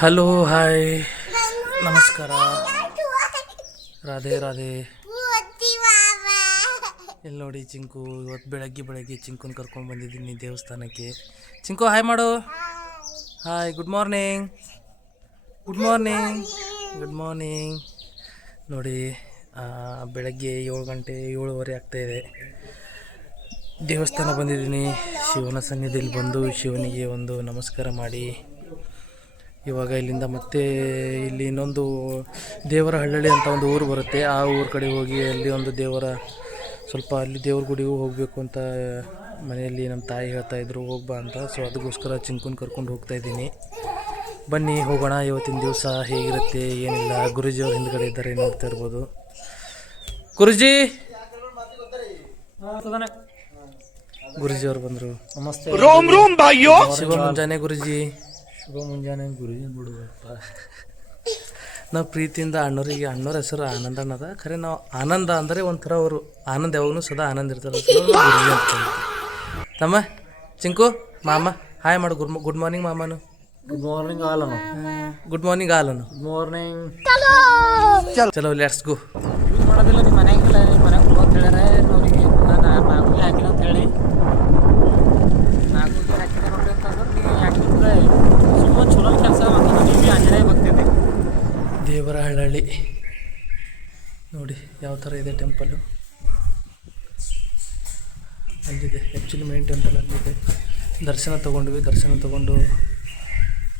Hello hi ನಮಸ್ಕಾರ ರಾಧೆ ರಾಧೆ. ಇಲ್ಲಿ ನೋಡಿ ಚಿಂಕು, ಇವತ್ತು ಬೆಳಗ್ಗೆ ಚಿಂಕುನ ಕರ್ಕೊಂಡು ಬಂದಿದ್ದೀನಿ ದೇವಸ್ಥಾನಕ್ಕೆ. ಚಿಂಕು ಹಾಯ್ ಮಾಡು. Hi, good morning. Good morning good morning. ನೋಡಿ ಬೆಳಗ್ಗೆ 7 ಗಂಟೆ 7:15 ಆಗ್ತಾಯಿದೆ. ದೇವಸ್ಥಾನ ಬಂದಿದ್ದೀನಿ. ಶಿವನ ಸನ್ನಿಧಿಯಲ್ಲಿ ಬಂದು ಶಿವನಿಗೆ ಒಂದು ನಮಸ್ಕಾರ ಮಾಡಿ ಇವಾಗ ಇಲ್ಲಿಂದ ಮತ್ತೆ ಇಲ್ಲಿ ಇನ್ನೊಂದು ದೇವರ ಹಳ್ಳಳ್ಳಿ ಅಂತ ಒಂದು ಊರು ಬರುತ್ತೆ. ಆ ಊರ ಕಡೆ ಹೋಗಿ ಅಲ್ಲಿ ಒಂದು ಸ್ವಲ್ಪ ಅಲ್ಲಿ ದೇವ್ರ ಗುಡಿಗೂ ಹೋಗಬೇಕು ಅಂತ ಮನೆಯಲ್ಲಿ ನಮ್ಮ ತಾಯಿ ಹೇಳ್ತಾಯಿದ್ರು, ಹೋಗ್ಬಾ ಅಂತ. ಸೊ ಅದಕ್ಕೋಸ್ಕರ ಚಿಂಕುನ ಕರ್ಕೊಂಡು ಹೋಗ್ತಾಯಿದ್ದೀನಿ. ಬನ್ನಿ ಹೋಗೋಣ. ಇವತ್ತಿನ ದಿವಸ ಹೇಗಿರುತ್ತೆ ಏನಿಲ್ಲ. ಗುರುಜಿಯವ್ರು ಹಿಂದ್ಗಡೆ ಇದ್ದಾರೆ, ನೋಡ್ತಾ ಇರ್ಬೋದು. ಗುರುಜಿಯವ್ರು ಬಂದರು. ನಮಸ್ತೆ. ಶುಭ ಮುಂಜಾನೆ ಗುರುಜಿ. ಶುಭ ಮುಂಜಾನೆ ಗುರುಜಿ. ಬಿಡುವಪ್ಪ, ನಾವು ಪ್ರೀತಿಯಿಂದ ಅಣ್ಣವ್ರ ಹೆಸರು ಆನಂದ ಅನ್ನೋದ. ಖರೆ ನಾವು ಆನಂದ ಅಂದರೆ ಒಂಥರ ಅವರು ಆನಂದ ಯಾವಾಗೂ ಸದಾ ಆನಂದ ಇರ್ತಾರೆ. ಗುರುಜಿ ಅಂತ ತಮ್ಮ ಚಿಂಕು ಮಾಮ ಹಾಯ್ ಮಾಡು. ಗುಡ್ ಮಾರ್ನಿಂಗ್ ಮಾಮನು. ಗುಡ್ ಮಾರ್ನಿಂಗ್ ಆಲನು. ಗುಡ್ ಮಾರ್ನಿಂಗ್ ಆಲನು. Good morning. ಚಲೋ ಲೆಟ್ಸ್ ಗೋ. ಮಾಡೋದಿಲ್ಲ ನಿಮ್ಮ ಮನೆಗಿಲ್ಲ, ನಿಮ್ಮ ಮನೆಗೆ ಕೊಡು ಅಂತ ಹೇಳ್ಯಾರ ಅವ್ರಿಗೆ. ನಾನು ನಾಲ್ಕು ಹಾಕಿಲ್ಲ ಅಂತ ಹೇಳಿ 4 ಹಾಕಿದೆ ನೋಡ್ರಿ ಅಂತಂದ್ರೆ ನೀವು ಯಾಕಿದ್ರೆ ಸುಮ್ಮನೆ ಚಲೋ ಕೆಲಸ ಮಾಡ್ತಾರೆ. ನೀವು ಆಂಜನೇಯ ಭಕ್ತಿದೆ. ದೇವರ ಹಳ್ಳಳ್ಳಿ ನೋಡಿ ಯಾವ ಥರ ಇದೆ ಟೆಂಪಲ್ಲು. ಅಲ್ಲಿದೆ ಆ್ಯಕ್ಚುಲಿ ಮೇನ್ ಟೆಂಪಲ್ ಅಲ್ಲಿದೆ. ದರ್ಶನ ತೊಗೊಂಡು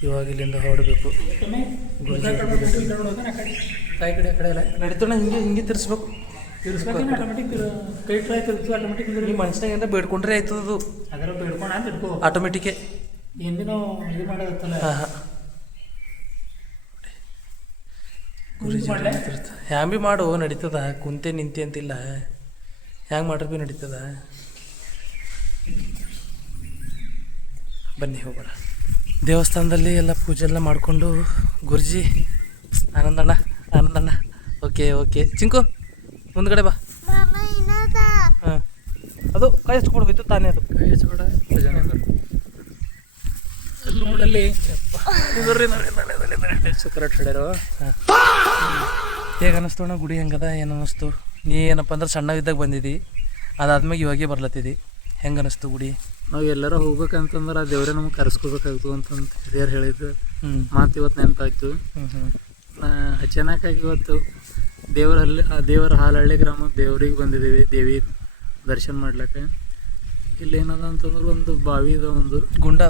ಇವಾಗ ಇಲ್ಲಿಂದ ಹೊರಡಬೇಕು. ಕೈ ಕಡೆ ಆ ಕಡೆ ಎಲ್ಲ ನಡೀತೋಣ. ಹಿಂಗೆ ತಿರ್ಸ್ಬೇಕು. ಆಟೋಮೆಟಿಕ್ ಕೈ ಟ್ರೈ ತಿರ್ಸು ಆಟೋಮೆಟಿಕ್. ನಿಮ್ಮ ಮನುಷ್ಯನಾಗ ಏನಾರ ಬೇಡ್ಕೊಂಡ್ರೆ ಆಯ್ತದ ಅದು. ಅದರ ಬೇಡ್ಕೊಂಡು ಅಂತ ಇಟ್ಕೋ ಆಟೋಮೆಟಿಕ್ಕೆ. ಹಿಂದಿನೋ ಇದು ಮಾಡೋದತ್ತಲ್ಲ. ಹಾಂ ಗುರುಜಿ ಹ್ಯಾಂಗೆ ಭೀ ಮಾಡು ನಡೀತದ. ಕುಂತೆ ನಿಂತೆ ಅಂತಿಲ್ಲ, ಹ್ಯಾಂಗೆ ಮಾಡ್ರೆ ಭೀ ನಡೀತದ. ಬನ್ನಿ ಹೋಗೋಣ. ದೇವಸ್ಥಾನದಲ್ಲಿ ಎಲ್ಲ ಪೂಜೆ ಎಲ್ಲ ಮಾಡಿಕೊಂಡು ಗುರುಜಿ ಆನಂದಣ್ಣ ಓಕೆ ಚಿಂಕು ಮುಂದ್ಗಡೆ ಬಾ. ಹಾಂ ಅದು ಕೈ ಹಚ್ಕೊಡ್ಬೇಕು ತಾನೇ. ಅದು ಕೈ ಹಚ್ಕೊಡ ನೋಡಲ್ಲಿ ಕರೆಕ್ಟ್ ಹೇಳ್ಯಾರೋ. ಹಾಂ ಹೇಗೆ ಅನ್ನಿಸ್ತೋಣ ಗುಡಿ ಹೆಂಗದ ಏನು ಅನ್ನಿಸ್ತು? ನೀ ಏನಪ್ಪ ಅಂದ್ರೆ ಸಣ್ಣವಿದ್ದಾಗ ಬಂದಿದ್ದಿ, ಅದಾದ್ಮೇಲೆ ಇವಾಗೇ ಬರ್ಲತ್ತಿದ್ದಿ. ಹೆಂಗೆ ಅನ್ನಿಸ್ತು ಗುಡಿ? ನಾವು ಎಲ್ಲರೂ ಹೋಗ್ಬೇಕಂತಂದ್ರೆ ಆ ದೇವರೇ ನಮ್ಗೆ ಕರೆಸ್ಕೋಬೇಕಾಗ್ತು ಅಂತಂದು ಹಿರಿಯರು ಹೇಳಿದ್ದು ಮಾತು ಇವತ್ತು ನೆನಪಾಯ್ತು. ಅಚಾನಕ್ಕಾಗಿ ಇವತ್ತು ದೇವರ ಹಾಲಹಳ್ಳಿ ಗ್ರಾಮ ದೇವ್ರಿಗೆ ಬಂದಿದ್ದೀವಿ. ದೇವಿ ದರ್ಶನ ಮಾಡ್ಲಿಕ್ಕೆ. ಇಲ್ಲಿ ಏನದ ಅಂತಂದ್ರೆ ಒಂದು ಬಾವಿ ಇದೆ, ಒಂದು ಗುಂಡ.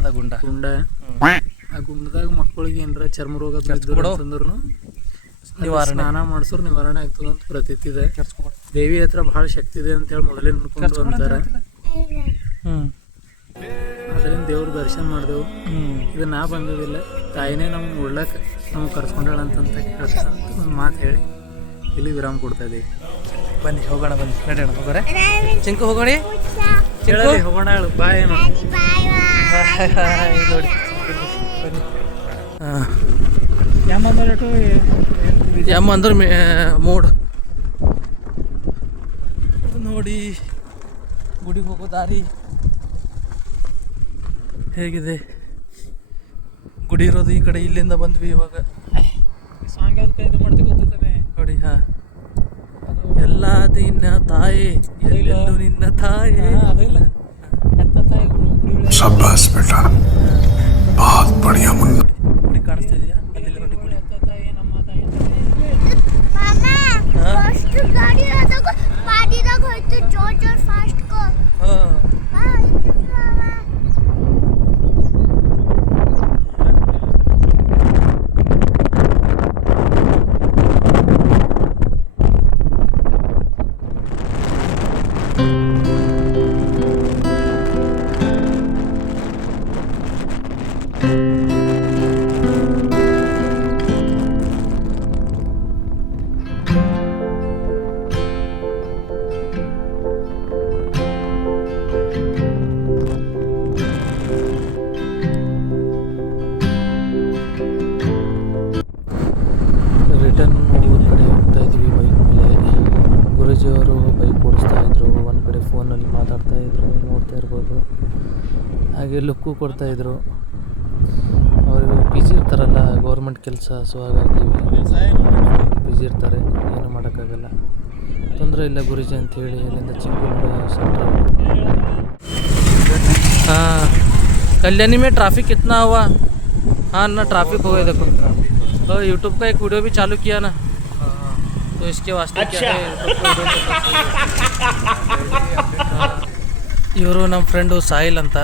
ಆ ಗುಂಡದಾಗ ಮಕ್ಕಳಿಗೆ ಏನಾರ ಚರ್ಮ ರೋಗ ಅಂತಂದ್ರೂ ಸ್ನಾನ ಮಾಡಿಸೋರು ನಿವಾರಣೆ ಆಗ್ತದೆ ಅಂತ ಪ್ರತೀತಿ ಇದೆ. ದೇವಿ ಹತ್ರ ಭಾಳ ಶಕ್ತಿ ಇದೆ ಅಂತೇಳಿ ಮೊದಲೇ ನೋಡ್ಕೊಂಡು ಅಂತಾರೆ. ಅದರಿಂದ ದೇವ್ರ ದರ್ಶನ ಮಾಡಿದೆವು. ಇದು ನಾ ಬಂದಿದ್ದಿಲ್ಲ, ತಾಯಿನೇ ನಮ್ಗೆ ನೋಡ್ಲಕ್ಕೆ ನಮ್ಗೆ ಕರ್ಸ್ಕೊಂಡಾಳ ಅಂತ ಒಂದು ಮಾತು ಹೇಳಿ ಇಲ್ಲಿ ವಿರಾಮ ಕೊಡ್ತಾ ಇದ್ದೀವಿ. ಬನ್ನಿ ಹೋಗೋಣ. ನಡೆಯೋಣ. ಹೋಗೋಣ ಚಿಂಕು. ಹೋಗೋಣ ಹೋಗೋಣ. ಹೇಳು ಬಾಯ್ ನೋಡಿ. ಯಮ್ಮ ಅಂದ್ರೆ ಮೋಡ್ ನೋಡಿ. ಗುಡಿಗೆ ಹೋಗೋ ದಾರಿ ಹೇಗಿದೆ? ಗುಡಿ ಇರೋದು ಈ ಕಡೆ. ಇಲ್ಲಿಂದ ಬಂದ್ವಿ ಇವಾಗ. ಸಾಂಗ್ ಯಾವ್ದು ಇದು ಮಾಡ್ತೀವಿ ಗೊತ್ತಿದ್ದಾವೆ ನೋಡಿ. ಹಾಂ ಎಲ್ಲ ನಿನ್ನ ತಾಯಿ, ಎಲ್ಲೆಲ್ಲೂ ನಿನ್ನ ತಾಯಿ. ಅದಿಲ್ಲ ಎತ್ತ ತಾಯಿ शाबाश बेटा, बहुत बढ़िया मुन्ना. ಗುಡಿ ಕಾಣಿಸ್ತಾ ಇದೆಯಾ? ಅಲ್ಲಿ ನೋಡಿ ಗುಡಿ. ಎತ್ತ ತಾಯಿ ನಮ್ಮ ತಾಯಿ. ರಿಟರ್ನ್ ಊರ ಕಡೆ ಹೋಗ್ತಾ ಇದ್ವಿ ಬೈಕ್ ಮೇಲೆ. ಗುರುಜಿಯವರು ಬೈಕ್ ಓಡಿಸ್ತಾ ಇದ್ರು, ಒಂದು ಕಡೆ ಫೋನಲ್ಲಿ ಮಾತಾಡ್ತಾ ಇದ್ರು, ನೋಡ್ತಾ ಇರ್ಬೋದು. ಹಾಗೆ ಲುಕ್ಕು ಕೊಡ್ತಾಯಿದ್ರು. ಅವ್ರಿಗೆ ಪಿ ಜಿ ಇರ್ತಾರಲ್ಲ, ಗೌರ್ಮೆಂಟ್ ಗೌರ್ಮೆಂಟ್ ಕೆಲಸ, ಸೊ ಹಾಗಾಗಿ ಬ್ಯುಸಿ ಇರ್ತಾರೆ, ಏನು ಮಾಡೋಕ್ಕಾಗಲ್ಲ. ತೊಂದರೆ ಇಲ್ಲ ಗುರುಜಿ ಅಂಥೇಳಿ ಅಲ್ಲಿಂದ ಚಿಂಕುಂಡ ಸೆಂಟ್ರಲ್. हाँ कल्याणी में ट्रैफिक कितना हुआ? हाँ ना ट्रैफिक हो गया देखो. तो यूट्यूब का एक वीडियो भी चालू किया ना, तो इसके वास्ते क्या है इವರು ನಮ್ಮ ಫ್ರೆಂಡು ಸಾಹಿಲ್ ಅಂತ.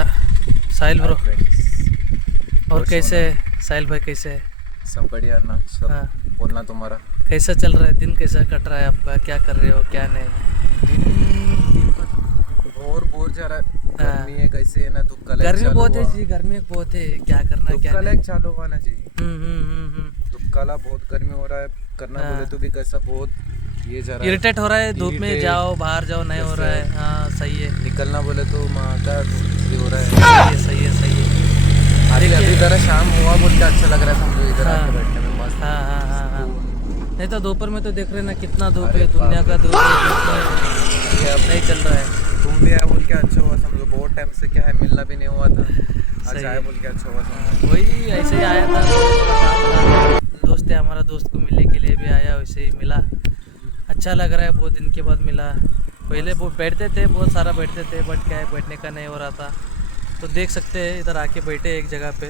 साहिल ब्रो, और कैसे साहिल भाई कैसे? सब बढ़िया ना, सब हाँ. बोलना तुम्हारा. कैसा चल रहा है दिन, कैसा कट रहा है आपका, क्या कर रहे हो क्या नहीं? और बोर जा रहा है. हाँ. गर्मी है, कैसे है ना, धूप का लाइक गर्मी चालू बहुत है हुआ. जी, गर्मी बहुत है, क्या करना धूप क्या का नहीं. लाइक चालू हुआ ना जी. हम्म. धूप काला बहुत गर्मी हो रहा है, करना हाँ. बोले तो भी कैसा बहुत ये जा रहा है. इरिटेट हो रहा है, धूप में Irritate. जाओ बाहर जाओ नहीं हो रहा है. हाँ सही है, निकलना बोले तो माँ का ये हो रहा है. सही है. अभी देखिए. अभी जरा शाम हुआ बोल के अच्छा लग रहा है, समझो इधर हाँ. आके बैठने में मस्त. हाँ. नहीं तो दोपहर में तो देख रहे ना कितना धूप है, दुनिया का धूप है, ये अब नहीं चल रहा है. तुम भी आए बोल के अच्छा हुआ समझो. बहुत टाइम से क्या है, मिलना भी नहीं हुआ था, आज सही आए है. बोल के अच्छा हुआ समझो. वही ऐसे ही आया था, थोड़ा काम था. दोस्त है हमारा, दोस्त को मिलने के लिए भी आया, वैसे ही मिला. अच्छा लग रहा है, बहुत दिन के बाद मिला. पहले वो बैठते थे, बहुत सारा बैठते थे, बट क्या है बैठने का नहीं हो रहा था. तो देख सकते हैं इधर आके बैठे एक जगह पे.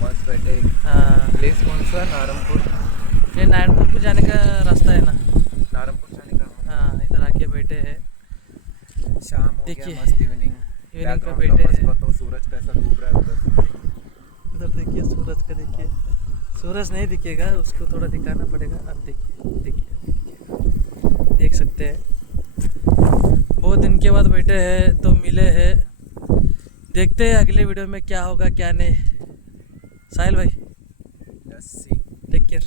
मस्त बैठे. हाँ, प्लेस कौन सा? नारंगपुर. ये नारायणपुर को जाने का रास्ता है ना. नारंगपुर जाने का. हाँ, इधर आके बैठे हैं. शाम हो देखिए, गया, मस्त इवनिंग. इवनिंग पे बैठे हैं. बताओ सूरज कैसा डूब रहा है उधर. उधर देखिए सूरज का, देखिए सूरज नहीं दिखेगा, उसको थोड़ा दिखाना पड़ेगा. अब देखिए देख सकते हैं. बहुत दिन के बाद बैठे हैं तो मिले हैं. देखते हैं अगले वीडियो में क्या होगा क्या नहीं. साहिल भाई यस सी. Take care.